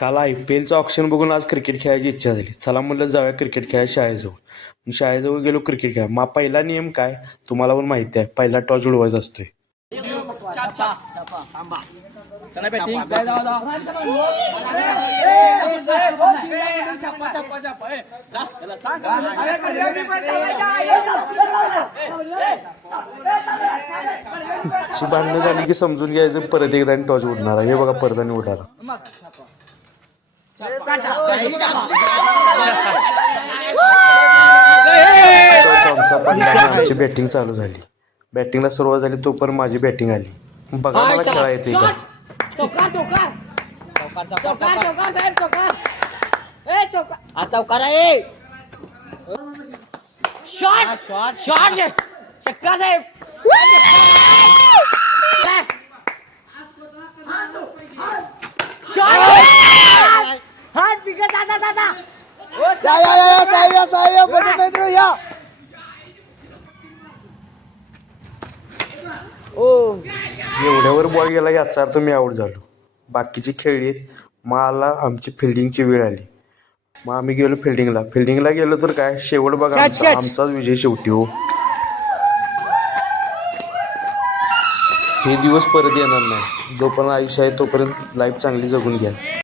काल IPLचं ऑप्शन बघून आज क्रिकेट खेळायची इच्छा झाली. चला म्हणलं जाऊया क्रिकेट खेळायला शाळेजवळ. शाळेजवळ गेलो क्रिकेट खेळा. मग पहिला नियम काय तुम्हाला पण माहिती आहे, पहिला टॉस उडवायचा असतोय. भांडणं झाली की समजून घ्यायचं परत एकदा टॉस उडणार आहे. हे बघा परत आणि उडाला. आमचा पडला आणि आमची बॅटिंग चालू झाली. बॅटिंगला सुरुवात झाली तोपर्यंत माझी बॅटिंग आली. बघा मला खेळा येते का. एवढ्यावर बॉल गेला याचा अर्थ मी आऊट झालो. बाकीची खेळली. मला आमची फिल्डिंगची वेळ आली. मग आम्ही गेलो फिल्डिंगला गेलो तर काय शेवट बघा आमचाच विजय शेवटी. हो, हे दिवस परत येणार नाही. जोपर्यंत आयुष्य आहे तोपर्यंत लाईफ चांगली जगून घ्या.